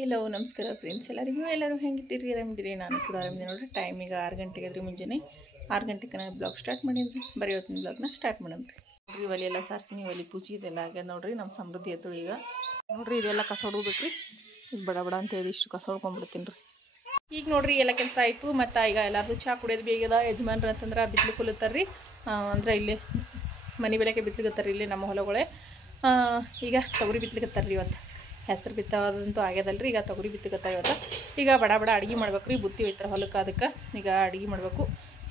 Hello ನಮಸ್ಕಾರ friends, ಎಲ್ಲರೂ ಹೆಂಗಿದ್ದೀರಿ? ಆರಾಮಿದ್ದೀರಿ? ನಾನು ಕೂಡ ಆರಾಮಿದ್ದೀನಿ ನೋಡ್ರಿ. ಟೈಮ್ ಈಗ 6 ಗಂಟೆಗೆ ಅದ್ರಿ, ಮುಂಜಾನೆ 6 ಗಂಟೆಗೆ ನಾನು ಬ್ಲಾಗ್ ಸ್ಟಾರ್ಟ್ ಮಾಡಿದ್ರಿ. ಬರೀ ಇವತ್ತಿನ ಬ್ಲಾಗ್ನ ಸ್ಟಾರ್ಟ್ ಮಾಡೋಣ್ರಿ. ನೋಡ್ರಿ ಒಲೆ ಎಲ್ಲ ಸಾರಿಸಿ ಒಲೆ ಪೂಜೆ ಇದೆಲ್ಲ ಆಗ್ಯದ ನೋಡ್ರಿ. ನಮ್ಮ ಸಮೃದ್ಧಿ ಎತ್ತಳು ಈಗ ನೋಡ್ರಿ ಇದೆಲ್ಲ ಕಸ ಹೊಡ್ಬೇಕ್ರಿ. ಇದು ಬಡ ಬಡ ಅಂತ ಹೇಳಿ ಇಷ್ಟು ಕಸ ಹೊಡ್ಕೊಂಡ್ಬಿಡ್ತೀನಿ ರೀ. ಈಗ ನೋಡ್ರಿ ಎಲ್ಲ ಕೆಲಸ ಆಯಿತು. ಮತ್ತು ಈಗ ಎಲ್ಲಾರ್ದು ಚಹಾ ಕುಡಿಯೋದು ಬೇಗದ. ಯಜಮಾನ್ರು ಅಂತಂದ್ರೆ ಬಿತ್ಲು ಕುಲತ್ತಾರ್ರಿ. ಅಂದ್ರೆ ಇಲ್ಲಿ ಮನೆ ಬೆಳಗ್ಗೆ ಬಿತ್ಲಿಕತ್ತಾರ್ರಿ. ಇಲ್ಲಿ ನಮ್ಮ ಹೊಲಗಳೇ ಈಗ ತೊಗರಿ ಬಿತ್ಲಿಕತ್ತಾರ್ರಿ. ಇವತ್ತು ಹೆಸರು ಬಿತ್ತವಾದಂತೂ ಆಗ್ಯದಲ್ರಿ. ಈಗ ತೊಗರಿ ಬಿತ್ತಕತ್ತಾರ ಇವತ್ತು. ಈಗ ಬಡ ಬಡ ಅಡುಗೆ ಮಾಡ್ಬೇಕು ರೀ. ಬುತ್ತಿ ಒಯ್ತಾರೆ ಹೊಲಕ್ಕೆ. ಅದಕ್ಕೆ ಈಗ ಅಡುಗೆ ಮಾಡಬೇಕು.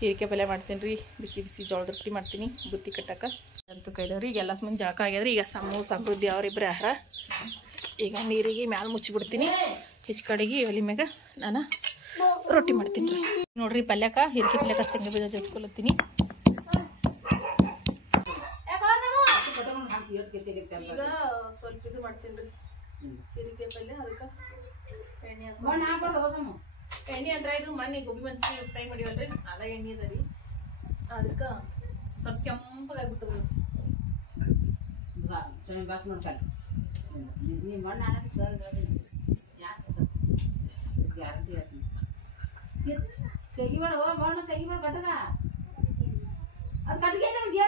ಹೀರಿಕಾಯಿ ಪಲ್ಯ ಮಾಡ್ತೀನಿ ರೀ. ಬಿಸಿ ಬಿಸಿ ಜೋಳದ ರೊಟ್ಟಿ ಮಾಡ್ತೀನಿ ಬುತ್ತಿ ಕಟ್ಟಕ್ಕೆ ಅಂತೂ ಕೈದವ್ರಿ. ಈಗ ಎಲ್ಲ ಮಂದಿ ಜಳಕ ಆಗ್ಯದ್ರಿ. ಈಗ ಸಮೃದ್ಧಿ ಅವರಿಬ್ಬರು ಆಹಾರ. ಈಗ ನೀರಿಗೆ ಮ್ಯಾಲೆ ಮುಚ್ಚಿಬಿಡ್ತೀನಿ. ಹೆಚ್ಚು ಕಡೆಗೆ ಒಲಿ ಮ್ಯಾಗ ನಾನು ರೊಟ್ಟಿ ಮಾಡ್ತೀನಿ ರೀ. ನೋಡ್ರಿ ಪಲ್ಯಕ್ಕೆ ಹೀರಿಕಾಯಿ ಪಲ್ಯಕ್ಕೆ ಶೇಂಗಾ ಬೀಜ ಜೊಚ್ಕೊಳತ್ತೀನಿ. ಈಗ ಸ್ವಲ್ಪ ಇದು ಮಾಡ್ತೀನಿ ರೀ ಹೀರಿಕಾಯಿ ಪಲ್ಯ. ಅದಕ್ಕೆ ಎಣ್ಣೆ ಅಂದ್ರೆ ಇದು ಮೊನ್ನೆ ಗೋಬಿ ಮಂಚೂರಿ ಫ್ರೈ ಮಾಡಿವಲ್ರಿ, ಅದ ಎಣ್ಣೆ ಅದ ರೀ. ಅದಕ್ಕೆ ಸ್ವಲ್ಪ ಕೆಂಪಗಾಗ್ಬಿಟ್ಟದ್ರಿ. ತೆಗಿಬೇಡ ಮಣ್ಣು ತೆಗಿಬೇಡ ಕಟ್ಟಗ ಅದು ಕಟ್ಟಿಗೆ ನಮ್ಗೆ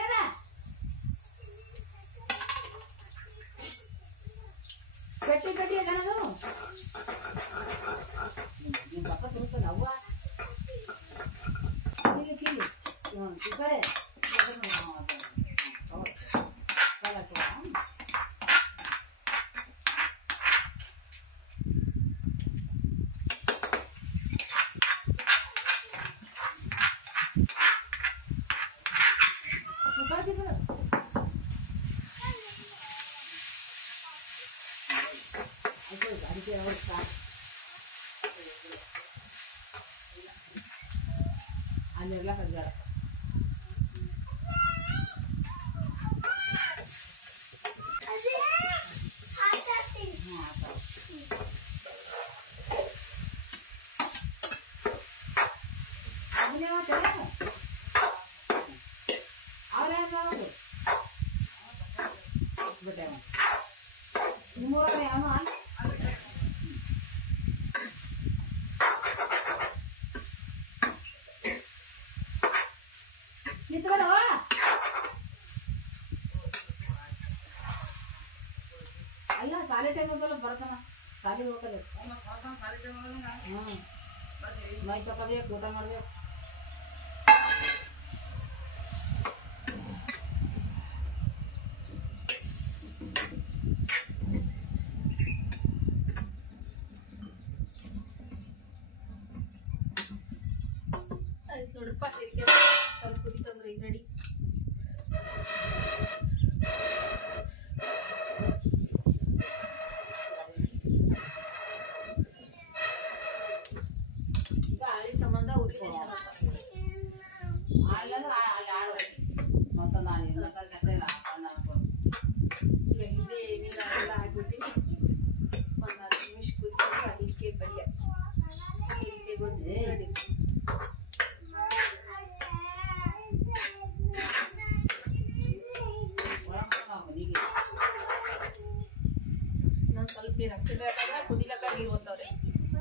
ಕಟ್ಟಿ ಕಟ್ಟಿ ಅದನದು ನಿಮ್ಮ ಪಕ್ಕ ತುರುತ್ತದೆ ಅವ್ವ ಈ ಕಡೆ ಅಲ್ಲೆಲ್ಲ ಕಜ್ಜಾಳ ಅಲ್ಲ ಸಾಲಿ ಟೈಮ್ ಬರ್ತಾನ. ಸಾಲಿ ಹೋಗ್ತದೆ. ಮೈ ತಗೋಬೇಕು, ಊಟ ಮಾಡ್ಬೇಕು. ಆಯ್ತು ನೋಡ್ರಪ್ಪ, ಹೀರಿಕಾಯಿ ಸ್ವಲ್ಪ ಕುದಿತಂದ್ರೆ ಈಗ ರೆಡಿ. ಸ್ವಲ್ಪ ನೀರು ಹಾಕ್ತಿದ್ರೆ ಯಾಕಂದ್ರೆ ಕುದಿಲಕ್ಕ ನೀರು ಹೋಗ್ತಾವ್ರಿ.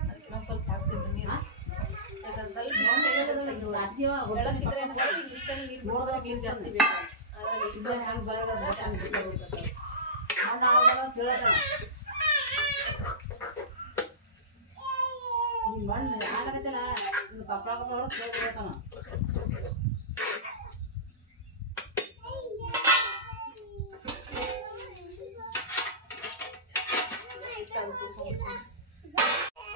ಅದಕ್ಕೆ ನಾವು ಸ್ವಲ್ಪ ಹಾಕ್ತಿದ್ವಿ ನೀರು. ಯಾಕಂದ್ರೆ ಸ್ವಲ್ಪ ಬೆಳಕಿದ್ರೆ ನೀರು ಜಾಸ್ತಿ ಬೇಕು. ಮಣ್ಣು ಆಗತ್ತಲ್ಲ ಕಪ್ಪಳ ಕಪ್ಪಳ ಕೇಳ್ಬೇಕಮ್ಮ.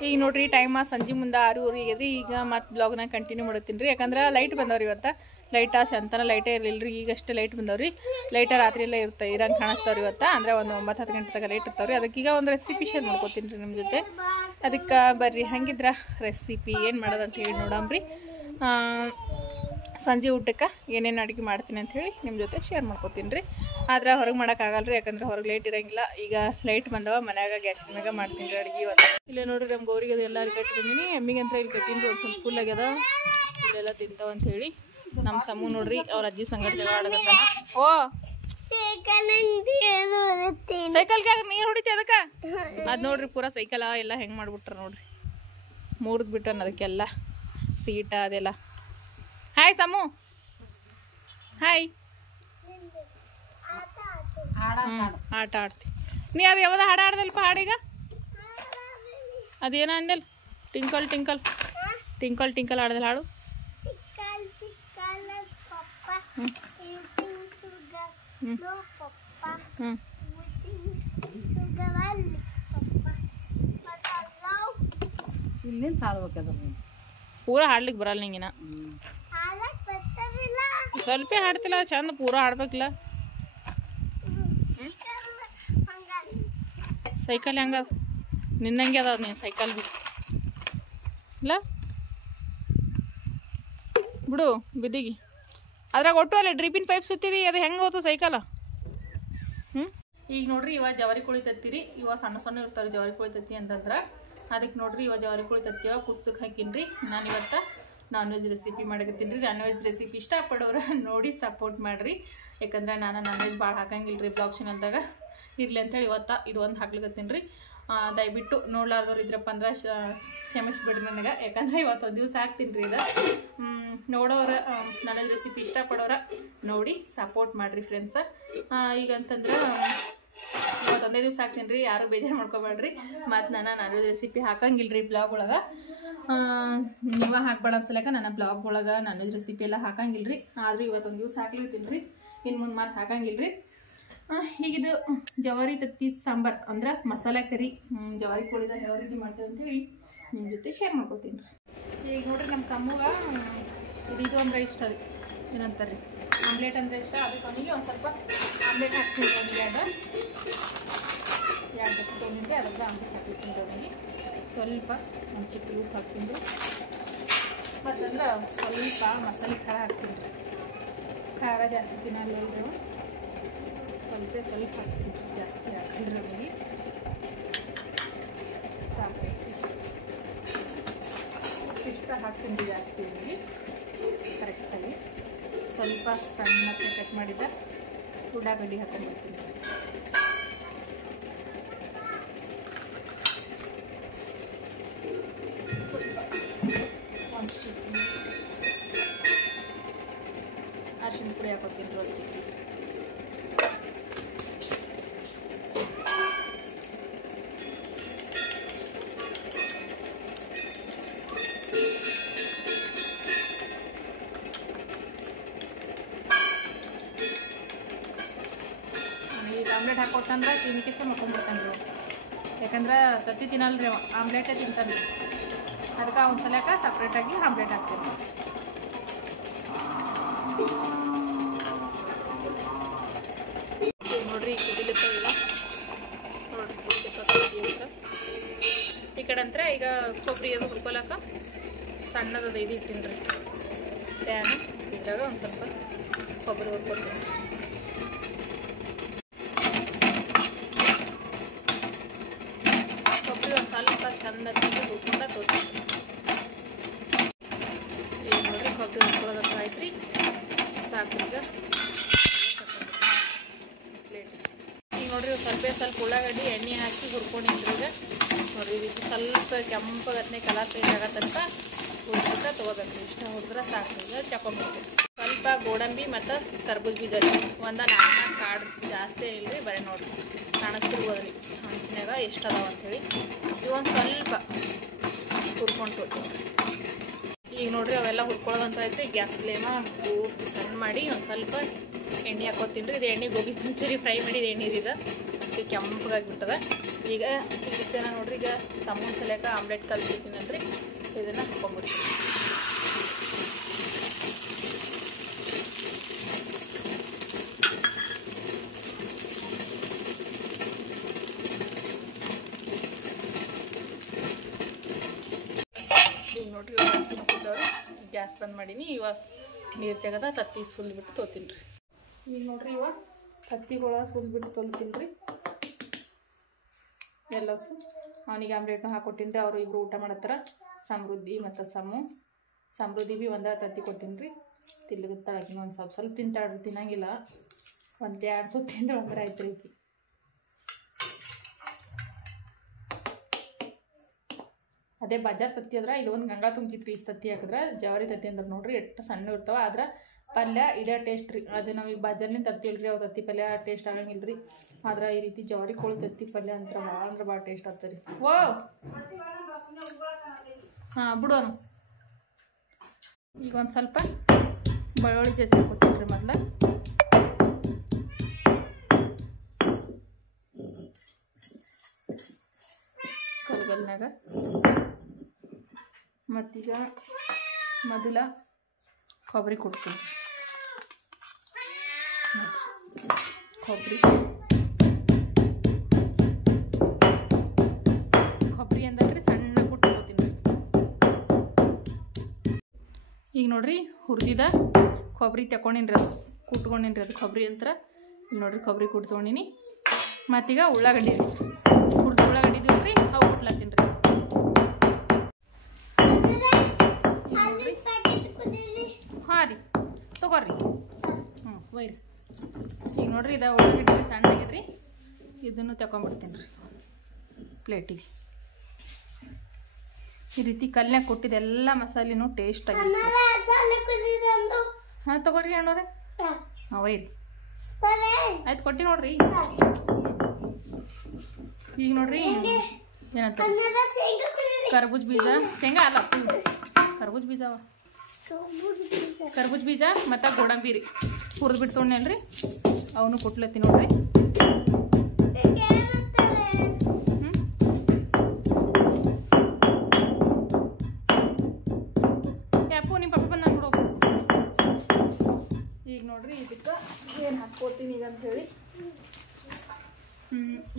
ಈಗ ನೋಡ್ರಿ ಟೈಮ ಸಂಜೆ ಮುಂದೆ 6:30 ಆಗ್ಯದ್ರಿ. ಈಗ ಮತ್ತೆ ಬ್ಲಾಗ್ನ ಕಂಟಿನ್ಯೂ ಮಾಡತ್ತೀನಿ ರೀ. ಯಾಕಂದ್ರೆ ಲೈಟ್ ಬಂದವ್ರಿ ಇವತ್ತು. ಲೈಟ ಸಂತನ ಲೈಟೇ ಇರಲಿಲ್ಲ ರೀ. ಈಗಷ್ಟೇ ಲೈಟ್ ಬಂದವ್ರಿ. ಲೈಟ ರಾತ್ರಿ ಎಲ್ಲ ಇರಂಗೆ ಕಾಣಿಸ್ತಾವ್ರಿ ಇವತ್ತು. ಅಂದರೆ ಒಂದು 9-10 ಗಂಟೆ ತನಕ ಲೈಟ್ ಇರ್ತಾವ್ರಿ. ಅದಕ್ಕೆ ಈಗ ಒಂದು ರೆಸಿಪಿ ಶೇರ್ ಮಾಡ್ಕೊತೀನಿ ರೀ ನಿಮ್ಮ ಜೊತೆ. ಅದಕ್ಕೆ ಬರ್ರಿ ಹಂಗಿದ್ರ ರೆಸಿಪಿ ಏನು ಮಾಡೋದಂತ ಹೇಳಿ ನೋಡಮ್ರಿ. ಸಂಜೆ ಊಟಕ್ಕೆ ಏನೇನು ಅಡುಗೆ ಮಾಡ್ತೀನಿ ಅಂಥೇಳಿ ನಿಮ್ಮ ಜೊತೆ ಶೇರ್ ಮಾಡ್ಕೊತೀನಿ ರೀ. ಆದ್ರೆ ಹೊರಗೆ ಮಾಡೋಕ್ಕಾಗಲ್ಲ ರೀ, ಯಾಕಂದ್ರೆ ಹೊರಗೆ ಲೈಟ್ ಇರೋಂಗಿಲ್ಲ. ಈಗ ಲೈಟ್ ಬಂದವ, ಮನ್ಯಾಗ ಗ್ಯಾಸ್ ಮ್ಯಾಗ ಮಾಡ್ತೀನಿ ರೀ ಅಡುಗೆ ಇವತ್ತು. ಇಲ್ಲೇ ನೋಡ್ರಿ ನಮ್ಮ ಗೌರಿಗೆ ಅದು ಎಲ್ಲ ಕಟ್ಟಿ ಬಂದೀನಿ. ಎಮ್ಮಿಗಂತ ಇಲ್ಲಿ ಕಟ್ಟಿಂದು ಒಂದು ಸ್ವಲ್ಪ ಫುಲ್ ಆಗ್ಯದ. ಇಲ್ಲೆಲ್ಲ ತಿಂತಾವ ಅಂಥೇಳಿ ನಮ್ಮ ಸಮೂ ನೋಡ್ರಿ ಅವ್ರ ಅಜ್ಜಿ ಸಂಗಡ ಜಗಳ ಆಡಗತ್ತಾನ. ಓ ಸೈಕಲ್ಗೆ ನೀರು ಹೊಡಿತಿ ಅದಕ್ಕೆ ಅದು ನೋಡ್ರಿ ಪೂರಾ ಸೈಕಲ ಎಲ್ಲ ಹೆಂಗೆ ಮಾಡ್ಬಿಟ್ರ ನೋಡ್ರಿ ಮುರಿದು ಬಿಟ್ಟ ಅದಕ್ಕೆಲ್ಲ ಸೀಟ ಅದೆಲ್ಲ ಹಾಯ್ ಸಮು ಹಾಯ್ ಆಟ ಆಡ್ತಿ ನೀ ಅದು ಯಾವ್ದು ಹಾಡು ಆಡ್ದಲ್ಪ ಹಾಡೀಗ ಅದೇನ ಅಂದೆಲ್ಲ ಟಿಂಕಲ್ ಟಿಂಕಲ್ ಟಿಂಕಲ್ ಟಿಂಕಲ್ ಆಡ್ದಲ್ಲ ಹಾಡು ಇಲ್ಲಿಂದ ತಾಳ್ಬೇಕದ ಪೂರಾ ಹಾಡ್ಲಿಕ್ಕೆ ಬರಲ್ಲ ನಿಂಗಿನ ಸ್ವಲ್ಪ ಹಾಡ್ತಿಲ್ಲ ಚಂದ ಪೂರಾ ಹಾಡ್ಬೇಕಿಲ್ಲ ಸೈಕಲ್ ಹೆಂಗ ನಿನ್ನಂಗೆ ಅದ ನೀನು ಸೈಕಲ್ ಬಿ ಇಲ್ಲ ಬಿಡು ಬಿದ್ದಿಗಿ ಅದ್ರಾಗ ಒಟ್ಟು ಅಲ್ಲ ಡ್ರಿಪಿನ್ ಪೈಪ್ ಸುತ್ತಿದಿ ಅದು ಹೆಂಗೆ ಹೋತು ಸೈಕಲ್ ಈಗ ನೋಡ್ರಿ ಇವಾಗ ಜವಾರಿ ಕೋಳಿ ತತ್ತೀರಿ ಇವಾಗ ಸಣ್ಣ ಸಣ್ಣ ಇರ್ತಾವ್ರಿ ಜವಾರಿ ಕೋಳಿ ತತ್ತಿ ಅಂತಂದ್ರೆ ಅದಕ್ಕೆ ನೋಡ್ರಿ ಇವಾಗ ಜವಾರಿ ಕೋಳಿ ತತ್ತಿವ ಕುದ್ಸಕ್ಕೆ ಹಾಕಿನ್ರಿ ನಾನು ಇವತ್ತು ನಾನ್ ವೆಜ್ ರೆಸಿಪಿ ಮಾಡಕತ್ತೀನಿ ರೀ ನಾನ್ ವೆಜ್ ರೆಸಿಪಿ ಇಷ್ಟಪಡೋರು ನೋಡಿ ಸಪೋರ್ಟ್ ಮಾಡಿರಿ ಯಾಕಂದ್ರೆ ನಾನು ನಾನ್ ವೆಜ್ ಭಾಳ ಹಾಕಂಗಿಲ್ಲ ರೀ ಬ್ಲಾಗ್ ಚಾನಲ್ದಾಗ ಇರಲಿ ಅಂತೇಳಿ ಇವತ್ತು ಇದು ಒಂದು ಹಾಕ್ಲಿಕತ್ತೀನಿ ರೀ ದಯವಿಟ್ಟು ನೋಡ್ಲಾರ್ದವ್ರು ಇದ್ರಪ್ಪ ಅಂದ್ರೆ ಕ್ಷಮಿಸ್ಬಿಡ್ರಿ ನನಗೆ ಯಾಕಂದ್ರೆ ಇವತ್ತೊಂದು ದಿವಸ ಹಾಕ್ತೀನಿ ರೀ ಇದು ನೋಡೋರ ನಾನ್ ವೆಜ್ ರೆಸಿಪಿ ಇಷ್ಟಪಡೋರ ನೋಡಿ ಸಪೋರ್ಟ್ ಮಾಡಿರಿ ಫ್ರೆಂಡ್ಸ ಈಗಂತಂದ್ರೆ ಇವತ್ತೊಂದೇ ದಿವಸ ಹಾಕ್ತೀನಿ ರೀ ಯಾರು ಬೇಜಾರು ಮಾಡ್ಕೊಬೇಡ್ರಿ ಮತ್ತು ನಾನು ನಾನ್ ವೆಜ್ ರೆಸಿಪಿ ಹಾಕಂಗಿಲ್ಲ ರೀ ಬ್ಲಾಗ್ ಒಳಗೆ ನೀವ ಹಾಕ್ಬೇಡ ಅನ್ಸಲಕ್ಕ ನನ್ನ ಬ್ಲಾಗ್ ಒಳಗೆ ನಾನ್ ವೆಜ್ ರೆಸಿಪಿ ಎಲ್ಲ ಹಾಕಂಗಿಲ್ಲ ರೀ ಆದ್ರೂ ಇವತ್ತೊಂದು ದಿವಸ ಹಾಕ್ಲಿರ್ತೀನಿ ರೀ ಇನ್ನು ಮುಂದೆ ಮಾತು ಹಾಕಂಗಿಲ್ಲ ರೀ ಹೀಗಿದು ಜವಾರಿ ತತ್ತಿ ಸಾಂಬಾರು ಅಂದ್ರೆ ಮಸಾಲೆ ಕರಿ ಜವಾರಿ ಕೋಳಿದ ಯಾವ ರೀತಿ ಮಾಡ್ತೇವೆ ಅಂತೇಳಿ ನಿಮ್ಮ ಜೊತೆ ಶೇರ್ ಮಾಡ್ಕೊತೀನಿ ರೀ ಈಗ ನೋಡ್ರಿ ನಮ್ಮ ಸಮ್ಮಗ ಇದು ಅಂದ್ರೆ ಇಷ್ಟ ರೀ ಏನಂತಾರೆ ರೀ ಆಮ್ಲೆಟ್ ಅಂದರೆ ಇಷ್ಟ ಅದಕ್ಕೆ ಅವನಿಗೆ ಒಂದು ಸ್ವಲ್ಪ ಆಮ್ಲೆಟ್ ಹಾಕ್ತೀನಿ ಅವನಿಗೆ ಎರಡು ಬಟ್ಟೆ ತೊಗೊಂಡಿದ್ದೆ ಅದಕ್ಕೆ ಆಮ್ಲೆಟ್ ಹಾಕ್ತೀನಿ ಅವನಿಗೆ ಸ್ವಲ್ಪ ಒಂದು ಚಿಕ್ಕ ಉಪ್ಪು ಹಾಕ್ತೀನಿ ರೀ ಮತ್ತಂದ್ರೆ ಸ್ವಲ್ಪ ಮಸಾಲೆ ಖಾರ ಹಾಕ್ತೀನಿ ರೀ ಖಾರ ಜಾಸ್ತಿ ತಿನ್ನಲ್ಲ ಸ್ವಲ್ಪ ಹಾಕ್ತೀನಿ ಜಾಸ್ತಿ ಹಾಕಿದ್ರೆ ಅವನಿಗೆ ಸಾಕು ಇಷ್ಟ ಹಾಕ್ತೀನಿ ಜಾಸ್ತಿ ಅವನಿಗೆ ಕರೆಕ್ಟಾಗಿ ಸ್ವಲ್ಪ ಸಣ್ಣಕ್ಕೆ ಕಟ್ ಮಾಡಿದ ಉಳ್ಳಾಗಡ್ಡಿ ಹಾಕೊಂಡ್ಬಿಡ್ತೀನಿ ಒಂದು ಚಿಕ್ಕಿ ಅರಿಶಿನ ಪುಡಿ ಹಾಕೋತೀನಿ ಒಂದು ಚಿಕ್ಕಿ ಈಗ ಆಮ್ಲೆಟ್ ಹಾಕೊಟ್ಟಂದ್ರೆ ಕ್ಲಿನಿಕಿಸ ಮಾಡ್ಕೊಂಡ್ಬಿಡ್ತಾನೆ ರೀ ಯಾಕಂದ್ರೆ ತತ್ತಿ ತಿನ್ನಲ್ರಿ ಆಮ್ಲೆಟೇ ತಿಂತಾನೆ ರೀ ಅದಕ್ಕೆ ಒಂದು ಸಲಕ ಸಪ್ರೇಟಾಗಿ ಆಮ್ಲೆಟ್ ಹಾಕ್ತೀನಿ ನೋಡ್ರಿ ಕುದಿಲಿಕ್ಕಿಲ್ಲ ನೋಡ್ರಿ ಕುದಿಲಿಕ್ಕ ಈ ಕಡೆ ಅಂದ್ರೆ ಈಗ ಕೊಬ್ಬರಿ ಅದು ಹುರ್ಕೊಳಕ ಸಣ್ಣದದು ಇದು ಇಟ್ಟಿನಿ ರೀ ಪ್ಯಾನ್ ಇದ್ರಾಗ ಒಂದು ಸ್ವಲ್ಪ ಕೊಬ್ಬರಿ ಹುರ್ಕೊತೀನಿ ಕೊಬ್ಬರಿ ಒಂದು ಸ್ವಲ್ಪ ಚಂದ ಹುರ್ಕೊಂಡ ತೋರಿಸಿ ಈಗ ನೋಡ್ರಿ ಕೊಬ್ಬರಿ ಹುರ್ಕೊಳ್ಳೋದಕ್ಕೆ ಆಯ್ತು ರೀ ಸಾಕು ಈಗ ಪ್ಲೇಟ್ ಈಗ ನೋಡ್ರಿ ಸ್ವಲ್ಪ ಉಳ್ಳಾಗಡ್ಡಿ ಎಣ್ಣೆ ಹಾಕಿ ಹುರ್ಕೊಂಡಿದ್ರಿ ಈಗ ನೋಡ್ರಿ ಇದಕ್ಕೆ ಸ್ವಲ್ಪ ಕೆಂಪಗತ್ನೆ ಕಲರ್ ಚೇಂಜ್ ಆಗತ್ತಂತ ಹುರ್ಬಿಟ್ರೆ ತೊಗೋಬೇಕು ಇಷ್ಟ ಹುರಿದ್ರೆ ಸಾಕು ಈಗ ಚಕೊಂಬೇಕು ಸ್ವಲ್ಪ ಗೋಡಂಬಿ ಮತ್ತು ಕರ್ಬೂಜ ಬೀಜ ರೀ ಒಂದು 4 ಕಾಡು ಜಾಸ್ತಿ ಇಲ್ರಿ ಬರೀ ನೋಡ್ರಿ ಕಾಣಿಸ್ತಿರ್ಬೋದು ರೀ ಹಂಚಿನಾಗ ಎಷ್ಟು ಅದಾವ ಅಂಥೇಳಿ ಇವೊಂದು ಸ್ವಲ್ಪ ಹುರ್ಕೊಂಡು ಈಗ ನೋಡ್ರಿ ಅವೆಲ್ಲ ಹುರ್ಕೊಳ್ಳೋದಂತ ಐತ್ರಿ ಗ್ಯಾಸ್ ಫ್ಲೇಮ ಪೂರ್ತಿ ಸಣ್ಣ ಮಾಡಿ ಒಂದು ಸ್ವಲ್ಪ ಎಣ್ಣೆ ಹಾಕೋತೀನಿ ರೀ ಇದು ಎಣ್ಣೆ ಗೋಬಿ ಮಂಚೂರಿ ಫ್ರೈ ಮಾಡಿದ ಎಣ್ಣೆ ಇದೆ ಅದಕ್ಕೆ ಕೆಂಪಗಾಗಿಬಿಟ್ಟದ ಈಗ ಇದಕ್ಕೆ ನೋಡ್ರಿ ಈಗ ಸಮೋಸ ಸಲಕ ಆಮ್ಲೆಟ್ ಕಲ್ಸಿದ್ದೀನಲ್ರಿ ಇದನ್ನು ಹಾಕೊಂಡ್ಬಿಡ್ತೀನಿ ಈಗ ನೋಡ್ರಿ ಕುದ್ದವ್ರು ಗ್ಯಾಸ್ ಬಂದ್ ಮಾಡೀನಿ ಇವಾಗ ನೀರು ತೆಗೆದ ತತ್ತಿ ಸುಲ್ಬಿಟ್ಟು ತೊತೀನಿ ರೀ ಈಗ ನೋಡ್ರಿ ಇವಾಗ ತತ್ತಿಗಳ ಸುಲ್ಬಿಟ್ಟು ತೊಲ್ತೀನಿ ರೀ ಎಲ್ಲಸು ಅವನಿಗೆ ಆಮ್ಲೆಟ್ನು ಹಾಕೊಟ್ಟಿನಿ ರೀ ಅವರು ಇಬ್ಬರು ಊಟ ಮಾಡತ್ತಾರ ಸಮೃದ್ಧಿ ಮತ್ತು ಸಮೃದ್ಧಿ ಭೀ ಒಂದು ತತ್ತಿ ಕೊಟ್ಟಿನಿ ರೀ ತಿಲ್ಗುತ್ತಾಳಕಿನ ಒಂದು ಸ್ವಲ್ಪ ತಿಂತಾಳ್ರಿ ತಿನ್ನಂಗಿಲ್ಲ ಒಂದೇ 2 ತತ್ತಿಯಿಂದ ಒಂಥರ ಆಯ್ತು ರೀತಿ. ಅದೇ ಬಜಾರ್ ತತ್ತಿ ಆದ್ರೆ ಇದು ಒಂದು ಗಂಗಾ ತುಂಬಿತ್ತು ರೀ. ತತ್ತಿ ಹಾಕಿದ್ರೆ ಜವಾರಿ ತತ್ತಿ ಅಂದ್ರೆ ನೋಡ್ರಿ ಎಷ್ಟು ಸಣ್ಣ ಇರ್ತಾವೆ. ಆದ್ರೆ ಪಲ್ಯ ಇದೇ ಟೇಸ್ಟ್ ರೀ. ಅದು ನಾವೀಗ ಬಜಾರ್ನಿಂದ ತರ್ತೀವಿ ರೀ, ಅವು ತತ್ತಿ ಪಲ್ಯ ಟೇಸ್ಟ್ ಆಗಂಗಿಲ್ಲ ರೀ. ಆದ್ರೆ ಈ ರೀತಿ ಜವಾರಿ ಕೋಳಿ ತತ್ತಿ ಪಲ್ಯ ಅಂತ ಭಾಳ ಅಂದ್ರೆ ಭಾಳ ಟೇಸ್ಟ್ ಆಗ್ತದೆ ರೀ. ಓ ಹಾಂ ಬಿಡೋಣ. ಈಗ ಒಂದು ಸ್ವಲ್ಪ ಬೆಳ್ಳುಳ್ಳಿ ಜಾಸ್ತಿ ಹಾಕೋತೀನಿ ರೀ. ಮೊದಲು ಕಲ್ಗಲ್ನಾಗ ಮತ್ತೀಗ ಮೊದಲ ಕೊಬ್ಬರಿ ಕೊಡ್ತೀನಿ. ಕೊಬ್ಬರಿ ಅಂದ್ರೆ ಸಣ್ಣ ಕುಟ್ಕೋತೀನಿ. ಈಗ ನೋಡ್ರಿ ಹುರಿದಿದ ಕೊಬ್ಬರಿ ತಗೊಂಡಿನ್ರಿ, ಅದು ಕುಟ್ಕೊಂಡಿನ್ರಿ. ಅದು ಕೊಬ್ಬರಿ ಅಂತ ಇಲ್ಲಿ ನೋಡ್ರಿ ಕೊಬ್ಬರಿ ಕುಟ್ಕೊಂಡಿನಿ. ಮತ್ತೀಗ ಉಳ್ಳಾಗಡ್ಡಿ ರೀ, ಹುರಿದ ಉಳ್ಳಾಗಡ್ಡಿ ಇದೀವ್ರಿ ಅವು ಕುಟ್ಲತ್ತೀನಿ ರೀ. ಹಾಂ ರೀ ತಗೋರಿ. ಒಯ್ರಿ. ಈಗ ನೋಡ್ರಿ ಇದು ಉಳ್ಳಾಗಡ್ಡಿ ಸಣ್ಣ ಆಗ್ಯದ್ರಿ. ಇದನ್ನು ತಗೊಂಡ್ಬಿಡ್ತೀನಿ ರೀ ಪ್ಲೇಟಿಗೆ. ಈ ರೀತಿ ಕಲ್ನಾಗ ಕೊಟ್ಟಿದ್ದು ಎಲ್ಲ ಮಸಾಲೆನೂ ಟೇಸ್ಟ್ ಆಗಿದೆ. ಹಾಂ ತಗೋರಿ ಅಣ್ಣವ್ರೆ. ಹಾಂ ಒಯ್ರಿ. ಆಯ್ತು ಕೊಟ್ಟು ನೋಡ್ರಿ. ಈಗ ನೋಡ್ರಿ ಏನಂತ ಕರ್ಬೂಜ ಬೀಜ, ಶೇಂಗಾ ಅಲ್ಲ ಕರ್ಬೂಜ ಬೀಜ, ಕರ್ಬೂಜ ಬೀಜ ಮತ್ತು ಗೋಡಂಬಿ ರೀ ಹುರಿದು ಬಿಟ್ಟು ತೊಗೊಂಡೇನ್ರಿ, ಅವನು ಕೊಟ್ಲತ್ತಿ ನೋಡ್ರಿ. ಯಾಪು ನಿಮ್ಮ ಪಪ್ಪ ಬಂದು ನೋಡು. ಈಗ ನೋಡ್ರಿ ಇದಕ್ಕೆ ಏನು ಹಾಕ್ಕೋತೀನಿ ಈಗ ಅಂಥೇಳಿ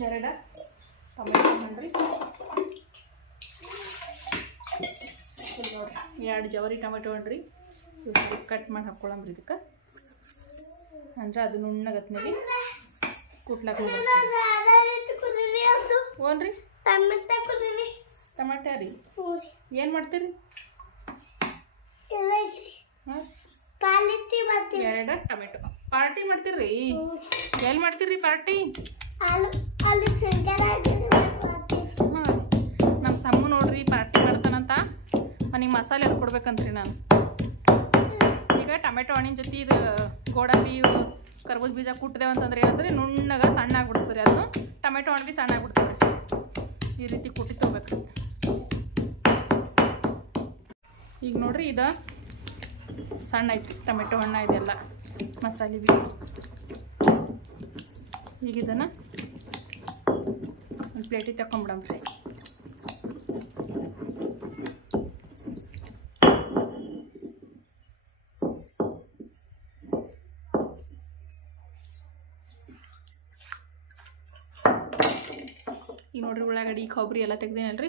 2 ಟೊಮೆಟೊ ನೋಡ್ರಿ. ನೋಡ್ರಿ 2 ಜವಾರಿ ಟೊಮೆಟೊ ನೋಡ್ರಿ. ಇವು ಕಟ್ ಮಾಡಿ ಹಾಕ್ಕೊಳಂಬ್ರಿ ಇದಕ್ಕೆ. ಅಂದ್ರೆ ಅದು ನುಣ್ಣಗತ್ನಾಗಿ ಕುಟ್ಲಾಕ ಓನ್ರಿ. ಟೊಮೆಟೊ ರೀ ಏನು ಮಾಡ್ತೀರಿ? ಹಾಂ 2 ಟೊಮೆಟೊ ಪಾರ್ಟಿ ಮಾಡ್ತೀರಿ. ಎಲ್ಲಿ ಮಾಡ್ತೀರಿ ಪಾರ್ಟಿ? ಹಾಂ ನಮ್ಮ ಸಮ್ಮು ನೋಡ್ರಿ ಪಾರ್ಟಿ ಮಾಡ್ತಾನಂತ ಅವನಿಗೆ ಮಸಾಲೆ ಅದು ಕೊಡ್ಬೇಕಂತ್ರಿ ನಾನು. ಈಗ ಟೊಮೆಟೊ ಹಣ್ಣಿನ ಜೊತೆ ಇದು ಗೋಡಂಬಿ ಕರ್ಬೂಜ ಬೀಜ ಕುಟ್ಟಿದೇವೆ ಅಂತಂದ್ರೆ ಏನಂದ್ರೆ ನುಣ್ಣಗೆ ಸಣ್ಣ ಆಗ್ಬಿಡ್ತಾರೆ. ಅದು ಟೊಮೆಟೊ ಹಣ್ಣು ಭೀ ಸಣ್ಣ ಆಗ್ಬಿಡ್ತಾರೆ. ಈ ರೀತಿ ಕುಟ್ಟಿ ತೊಗೋಬೇಕು. ಈಗ ನೋಡ್ರಿ ಇದು ಸಣ್ಣ ಐತಿ ಟೊಮೆಟೊ ಹಣ್ಣು ಇದೆಲ್ಲ ಮಸಾಲೆ ಬೀ. ಈಗ ಇದನ್ನು ಒಂದು ಪ್ಲೇಟಿಗೆ ತಗೊಂಬಿಡಂಬ್ರಿ. ಈಗ ನೋಡ್ರಿ ಉಳ್ಳಾಗಡ್ಡಿ ಕೊಬ್ಬರಿ ಎಲ್ಲ ತೆಗ್ದೇನಲ್ರಿ,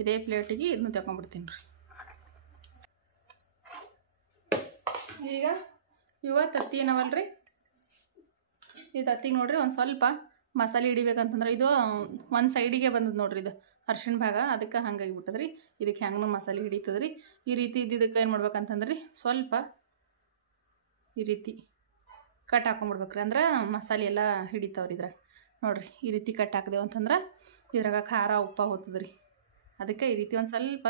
ಇದೇ ಪ್ಲೇಟಿಗೆ ಇದನ್ನು ತಗೊಂಡ್ಬಿಡ್ತೀನಿ ರೀ. ಈಗ ಇವ ತತ್ತಿ ಏನವಲ್ರಿ, ಈ ತತ್ತಿಗೆ ನೋಡ್ರಿ ಒಂದು ಸ್ವಲ್ಪ ಮಸಾಲೆ ಹಿಡಿಬೇಕಂತಂದ್ರೆ ಇದು ಒಂದು ಸೈಡಿಗೆ ಬಂದದ್ದು ನೋಡ್ರಿ. ಇದು ಅರ್ಶಿಣ ಭಾಗ ಅದಕ್ಕೆ ಹಂಗಾಗಿ ಬಿಟ್ಟದ್ರಿ. ಇದಕ್ಕೆ ಹೆಂಗೂ ಮಸಾಲೆ ಹಿಡಿತದ್ರಿ. ಈ ರೀತಿ ಇದ್ದಿದ್ದಕ್ಕೆ ಏನು ಮಾಡ್ಬೇಕಂತಂದ್ರಿ ಸ್ವಲ್ಪ ಈ ರೀತಿ ಕಟ್ ಹಾಕೊಂಡ್ಬಿಡ್ಬೇಕ್ರಿ. ಅಂದ್ರೆ ಮಸಾಲೆ ಎಲ್ಲ ಹಿಡಿತಾವ್ರಿ ಇದ್ರಾಗ. ನೋಡ್ರಿ ಈ ರೀತಿ ಕಟ್ ಹಾಕ್ದೇವು ಅಂತಂದ್ರೆ ಇದ್ರಾಗ ಖಾರ ಉಪ್ಪ ಹೋಗ್ತದ್ರಿ. ಅದಕ್ಕೆ ಈ ರೀತಿ ಒಂದು ಸ್ವಲ್ಪ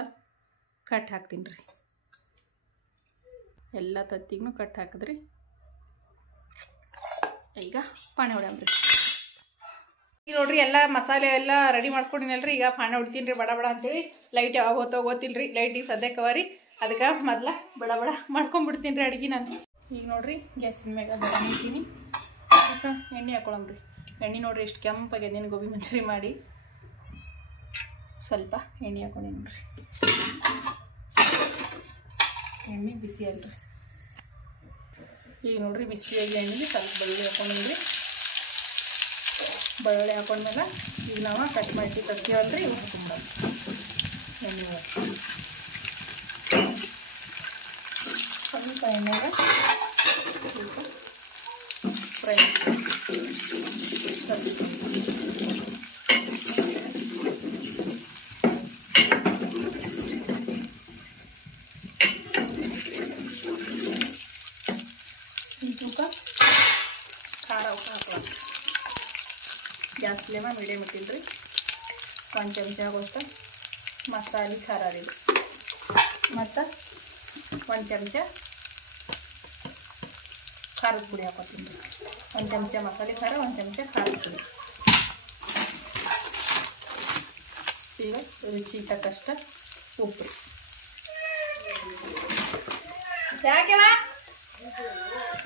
ಕಟ್ ಹಾಕ್ತೀನಿ ರೀ. ಎಲ್ಲ ತತ್ತಿಗೂ ಕಟ್ ಹಾಕಿದ್ರಿ. ಈಗ ಪಾಣೆ ಹೊಡ್ಯಾಮ್ರಿ. ಈಗ ನೋಡ್ರಿ ಎಲ್ಲ ಮಸಾಲೆ ಎಲ್ಲ ರೆಡಿ ಮಾಡ್ಕೊಂಡಿನಲ್ರಿ. ಈಗ ಪಾಣೆ ಹೊಡಿತೀನಿ ರೀ ಬಡ ಬಡ ಅಂತೇಳಿ. ಲೈಟ್ ಯಾವಾಗ ಹೋತೋ ಗೊತ್ತಿಲ್ಲ ರೀ. ಲೈಟಿಗೆ ಸದ್ಯಕ್ಕೆ ಅವರಿ, ಅದಕ್ಕೆ ಮೊದಲ ಬಡ ಬಡ ಮಾಡ್ಕೊಂಡ್ಬಿಡ್ತೀನಿ ರೀ ಅಡುಗೆ ನಾನು. ಈಗ ನೋಡ್ರಿ ಗ್ಯಾಸಿನ ಮ್ಯಾಗ ಬಡ ನಿಂತೀನಿ. ಅದಕ್ಕೆ ಎಣ್ಣೆ ಹಾಕೊಳಮ್ರಿ. ಎಣ್ಣೆ ನೋಡ್ರಿ ಎಷ್ಟು ಕೆಂಪಾಗ್ಯದ. ಗೋಬಿ ಮಂಚೂರಿ ಮಾಡಿ ಸ್ವಲ್ಪ ಎಣ್ಣೆ ಹಾಕೊಂಡಿ ನೋಡ್ರಿ. ಎಣ್ಣೆ ಬಿಸಿ ಅಲ್ರಿ. ಈಗ ನೋಡ್ರಿ ಬಿಸಿಯಾಗಿ ಎಣ್ಣೆ ಸ್ವಲ್ಪ ಬೆಳ್ಳುಳ್ಳಿ ಹಾಕೊಂಡ್ರಿ. ಬೆಳ್ಳುಳ್ಳಿ ಹಾಕೊಂಡ್ಮೇಲೆ ಈಗ ನಾವು ಕಟ್ ಮಾಡಿ ತರ್ತೀವಲ್ರಿ ಇವು ಹಾಕೊಂಡ್ಬ ಎಣ್ಣೆ ಸ್ವಲ್ಪ ಎಣ್ಣೆಗೆ ಫ್ರೈ ಖಾರ ಉಪ್ಪ ಗ್ಯಾಸ್ ಫ್ಲೇಮ ಮೀಡಿಯಮ್ ಇಟ್ಟಿಲ್ರಿ. 1 ಚಮಚ ಆಗೋಷ್ಟು ಮಸಾಲೆ ಖಾರ ರೀ ಮತ್ತು 1 ಚಮಚ ಖಾರದ ಪುಡಿ ಹಾಕೋತೀನಿ ರೀ. 1 ಚಮಚ ಮಸಾಲೆ ಖಾರ, 1 ಚಮಚ ಖಾರದ ಪುಡಿ. ಈಗ ರುಚಿಗೆ ತಕ್ಕಷ್ಟ ಉಪ್ಪು ರೀ. ಯಾಕೆವ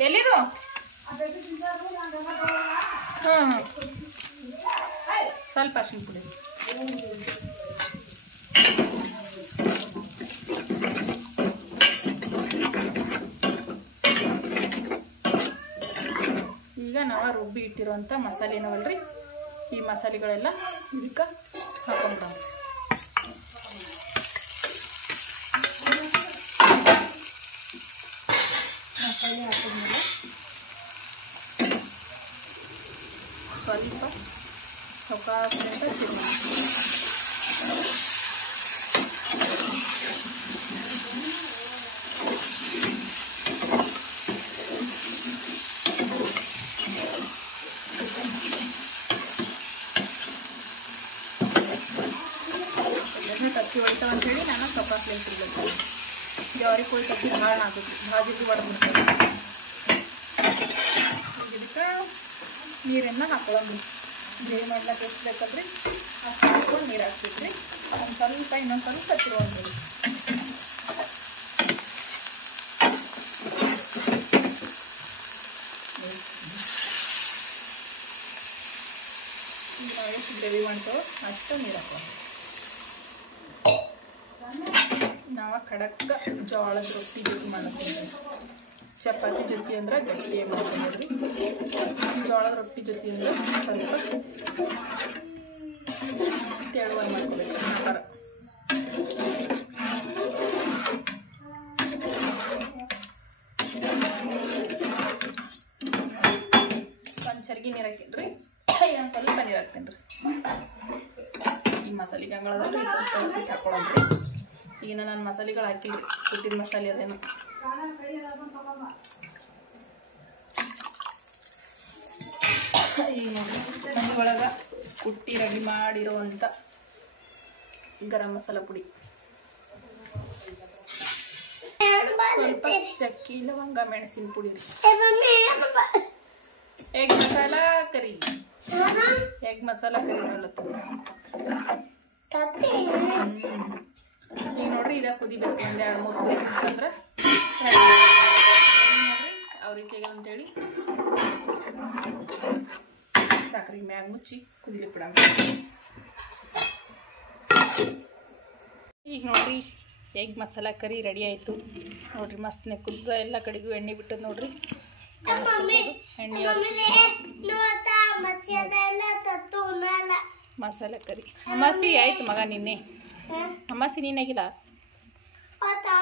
ಎಲ್ಲಿದು? ಹಾಂ ಸ್ವಲ್ಪ ಅರಿಶಿನ ಪುಡಿ. ಈಗ ನಾವು ರುಬ್ಬಿ ಇಟ್ಟಿರೋಂಥ ಮಸಾಲೆ ಏನವಲ್ರಿ, ಈ ಮಸಾಲೆಗಳೆಲ್ಲ ಇದಕ್ಕೆ ಹಾಕೊಂಡ್ಬಿಡೋಣ. ಮಸಾಲೆ ಹಾಕಿದ್ಮೇಲೆ ಸ್ವಲ್ಪ ಸೌಕಾಸದಿಂದ ತಿರುಗಿ ತತ್ತಿ ಹೊಡಿತಾವ ಅಂತೇಳಿ ನಾನು ಸೌಕಾಸಲೆ ತಿರ್ಬೇಕು. ಜವಾರಿ ಕೋಳಿ ತತ್ತಿ ಭಾಳ ಹಾಕಬೇಕು, ಭಾಜಿಗೆ ಹೊಡೆದ್ಬಿಡ್ತಾರೆ. ಇದಕ್ಕೆ ನೀರನ್ನು ಹಾಕೊಳ್ಳೋದು. ಗ್ರೇವಿ ಮಾಡ್ಲಿಕ್ಕೆ ಎಷ್ಟು ಬೇಕಂದ್ರೆ ಅಷ್ಟು ಹಾಕ್ಕೊಂಡು ನೀರು ಹಾಕ್ಬೇಕು ರೀ. ಒಂದು ಸ್ವಲ್ಪ ಇನ್ನೊಂದು ಸ್ವಲ್ಪ ತಿರುವಂಥದ್ದು. ನಾವು ಎಷ್ಟು ಗ್ರೇವಿ ಮಾಡ್ತೇವೋ ಅಷ್ಟು ನೀರು ಹಾಕೋದು. ನಾವು ಖಡಕ್ ಜೋಳದ ರೊಟ್ಟಿ ಜೊತೆ ಮಾಡ್ತೀವಿ. ಚಪಾತಿ ಜೊತೆ ಅಂದ್ರೆ ಗಟ್ಟಿ ಮಾಡ್ತೀವಿ ರೀ. ಜೋಳದ ರೊಟ್ಟಿ ಜೊತೆ ಅಂದ್ರೆ ಸ್ವಲ್ಪ ತೆಳುವಾಗಿ ಮಾಡ್ಕೋಬೇಕು ಸಾಂಬಾರು. ಒಂದು ಚರ್ಗಿ ನೀರು ಹಾಕಿನ್ರಿ, ಇನ್ನೊಂದು ಸ್ವಲ್ಪ ನೀರು ಹಾಕ್ತೀನಿ ರೀ. ಈ ಮಸಾಲೆಗೆ ಹಂಗಳದಲ್ರಿ ಸ್ವಲ್ಪ ಬಿಟ್ಟು ಹಾಕೊಳ್ಳೋಣ್ರಿ. ಈಗ ನಾನು ಮಸಾಲೆಗಳು ಹಾಕಿದ್ರಿ, ಕುಟ್ಟಿದ ಮಸಾಲೆ ಅದೇನು. ಈಗ ನೋಡಿ ಮನೆ ಒಳಗೆ ಕುಟ್ಟಿ ರೆಡಿ ಮಾಡಿರೋವಂಥ ಗರಂ ಮಸಾಲ ಪುಡಿ, ಸ್ವಲ್ಪ ಚಕ್ಕಿ ಲವಂಗ ಮೆಣಸಿನ ಪುಡಿ ರೀ. ಎಗ್ ಮಸಾಲ ಕರಿ, ಎಗ್ ಮಸಾಲ ಕರಿ ಈಗ ನೋಡ್ರಿ ಇದ ಕುದಿಬೇಕು. 1-2-3 ಕುದಿ ಬಿತ್ತಂದ್ರೆ ನೋಡ್ರಿ ಅವ್ರಿಗೆ ಅಂತೇಳಿ ಸಾಕ್ರಿ ಮ್ಯಾಗ ಮುಚ್ಚಿ ಕುದಿಲಿಕ್ಕೆ ಬಿಡೋಣ. ಈಗ ನೋಡ್ರಿ ಎಗ್ ಮಸಾಲ ಕರಿ ರೆಡಿ ಆಯಿತು ನೋಡ್ರಿ. ಮಸ್ತ್ನೆ ಕುದ್ದ ಎಲ್ಲ ಕಡೆಗೂ ಎಣ್ಣೆ ಬಿಟ್ಟದ್ದು ನೋಡ್ರಿ. ಎಣ್ಣೆ ಮಸಾಲೆ ಕರಿ ಅಮಾಸಿ ಆಯ್ತು ಮಗ. ನಿನ್ನೆ ಅಮಾಸಿ ನೀನಾಗಿಲ್ಲ,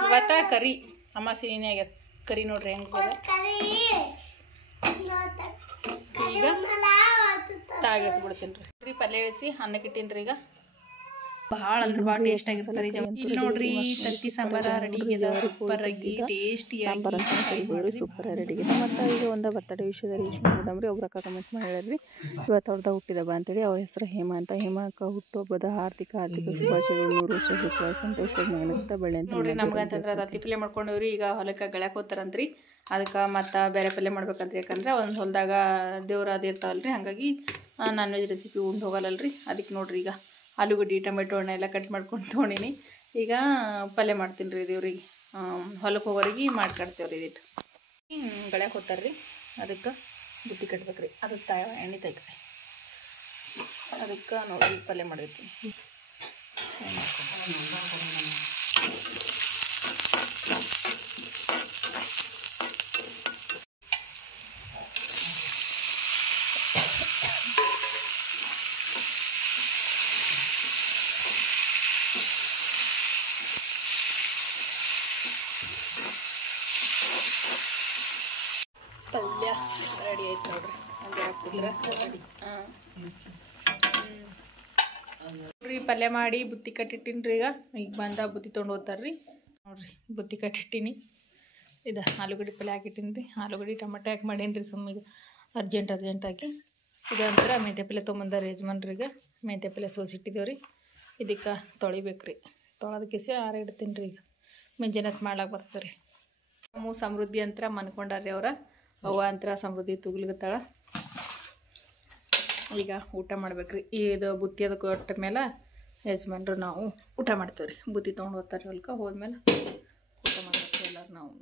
ಇವತ್ತ ಕರಿ ಅಮಾಸಿ ನೀನೇ ಆಗ್ಯದ. ಕರಿ ನೋಡ್ರಿ ಹೆಂಗೆ ಈಗ ತಾಗಿಸ್ಬಿಡ್ತೀನಿ ರೀ. ಪಲ್ಯ ಇಳಿಸಿ ಅನ್ನಕ್ಕೆ ಇಟ್ಟೀನಿ ರೀ. ಈಗ ಭಾಳ ಅಂದ್ರೆ ಭಾಳ ಟೇಸ್ಟ್ ಆಗಿರ್ತದೆ. ಇಲ್ಲಿ ನೋಡ್ರಿ ತತ್ತಿ ಸಾಂಬಾರ ರೆಡಿ ಆಗಿದೆ. ಸೂಪರ್ ಆಗಿ ಟೇಸ್ಟಿ ಸಾಂಬಾರು ಅಂತ ಕರಿಬೋದ್ರಿ. ಸೂಪರ್ ರೆಡಿ ಆಗಿದೆ. ಮತ್ತು ಈಗ ಒಂದು ಬರ್ತಡೇ ವಿಷಯದಲ್ಲಿ ವಿಶ್ ಮಾಡಿದಮ್ರಿ. ಒಬ್ರ ಕಮೆಂಟ್ ಮಾಡಿ ಹೇಳ್ರಿ ಇವತ್ತು ಅವ್ರದ್ದು ಹುಟ್ಟಿದಬ್ಬ ಅಂತೇಳಿ. ಅವ್ರ ಹೆಸರು ಹೇಮಾ ಅಂತ. ಹೇಮಾಕ ಹುಟ್ಟುಹಬ್ಬದ ಹಾರ್ದಿಕ ಶುಭಾಶಯಗಳು. 100 ವರ್ಷ ಸುಖ ಸಂತೋಷವಾಗಿ ಮೇಲತ್ತ ಬೆಳೆ ಅಂತ ನೋಡ್ರಿ. ನಮ್ಗಂತಂದ್ರೆ ತತ್ತಿ ಪಲ್ಯ ಮಾಡ್ಕೊಂಡವ್ರಿ. ಈಗ ಹೊಲಕ್ಕೆ ಗಳಕ್ಕೆ ಹೋಗ್ತಾರಂತ್ರಿ. ಅದಕ್ಕೆ ಮತ್ತು ಬೇರೆ ಪಲ್ಯ ಮಾಡ್ಬೇಕಂತ. ಯಾಕಂದ್ರೆ ಒಂದು ಹೊಲದಾಗ ದೇವ್ರ ಅದು ಇರ್ತಾವಲ್ರಿ, ಹಾಗಾಗಿ ನಾನ್ ವೆಜ್ ರೆಸಿಪಿ ಉಂಡು ಹೋಗಲ್ಲಲ್ರಿ. ಅದಕ್ಕೆ ನೋಡ್ರಿ ಈಗ ಆಲೂಗಡ್ಡೆ ಟೊಮೆಟೊ ಹಣ್ಣು ಎಲ್ಲ ಕಟ್ ಮಾಡ್ಕೊಂಡು ತೊಗೊಂಡಿನಿ. ಈಗ ಪಲ್ಯ ಮಾಡ್ತೀನಿ ರೀ. ದೇವ್ರಿಗೆ ಹೊಲಕ್ಕೆ ಹೋಗೋರಿಗೆ ಮಾಡ್ಕೊಡ್ತೇವ್ರಿ. ಇದಿಟ್ಟು ಗಳಕ್ಕೆ ಹೋಗ್ತಾರ್ರಿ. ಅದಕ್ಕೆ ಬುತ್ತಿ ಕಟ್ಬೇಕ್ರಿ. ಅದಕ್ಕೆ ಎಣ್ಣೆ ತೆಗ್ರಿ. ಅದಕ್ಕೆ ನೋಡ್ರಿ ಪಲ್ಯ ಮಾಡಿರ್ತೀನಿ. ಪಲ್ಯ ರೆಡಿ ಆಯ್ತು ನೋಡ್ರಿ. ರೆಡಿ. ನೋಡ್ರಿ ಪಲ್ಯ ಮಾಡಿ ಬುತ್ತಿ ಕಟ್ಟಿಟ್ಟಿನಿ ರೀ. ಈಗ ಬಂದ ಬುತ್ತಿ ತೊಗೊಂಡು ಹೋಗ್ತಾರ್ರಿ. ನೋಡ್ರಿ ಬುತ್ತಿ ಕಟ್ಟಿಟ್ಟಿನಿ. ಇದು ಆಲೂಗಡ್ಡೆ ಪಲ್ಯ ಹಾಕಿಟ್ಟಿನಿ ರೀ. ಆಲೂಗಡ್ಡೆ ಟೊಮೆಟೊ ಹಾಕಿ ಮಾಡೀನಿ ರೀ. ಸುಮ್ಮಿಗೆ ಅರ್ಜೆಂಟ್ ಹಾಕಿ ಇದಂದ್ರೆ ಮೆಂತ್ಯ ಪಲ್ಲೆ ತೊಗೊಂಬಂದಾರ ಯಜಮಾನ್ರಿಗೆ. ಮೆಂತ್ಯ ಪಲ್ಲೆ ಸೋಸಿಟ್ಟಿದ್ದೇವೆ ರೀ. ಇದಕ್ಕೆ ತೊಳಿಬೇಕು ರೀ. ತೊಳೆದಕ್ಕಿಸಿ ಆರ ಇಡ್ತೀನಿ ರೀ. ಈಗ ಮುಂಜಾನೆ ಮಾಡ್ಲಾಕ ಬರ್ತದೆ ರೀ. ನಮ್ಮ ಸಮೃದ್ಧಿ ಅಂತ ಮನ್ಕೊಂಡಾರ್ರಿ ಅವ್ರ ಅವ್ವ ಅಂತ ಸಮೃದ್ಧಿ ತುಗ್ಲಿಗತ್ತಾಳ. ಈಗ ಊಟ ಮಾಡ್ಬೇಕು ರೀ. ಇದು ಬುತ್ತಿ ಅದಕ್ಕೆ ಕೊಟ್ಟ ಮೇಲೆ ಯಜಮಾನ್ರು ನಾವು ಊಟ ಮಾಡ್ತೇವೆ ರೀ. ಬುತ್ತಿ ತೊಗೊಂಡು ಹೋಗ್ತಾರೆ ಹೊಲ್ಕ ಹೋದ್ಮೇಲೆ ಊಟ ಮಾಡ್ಬೇಕು ಎಲ್ಲರೂ ನಾವು.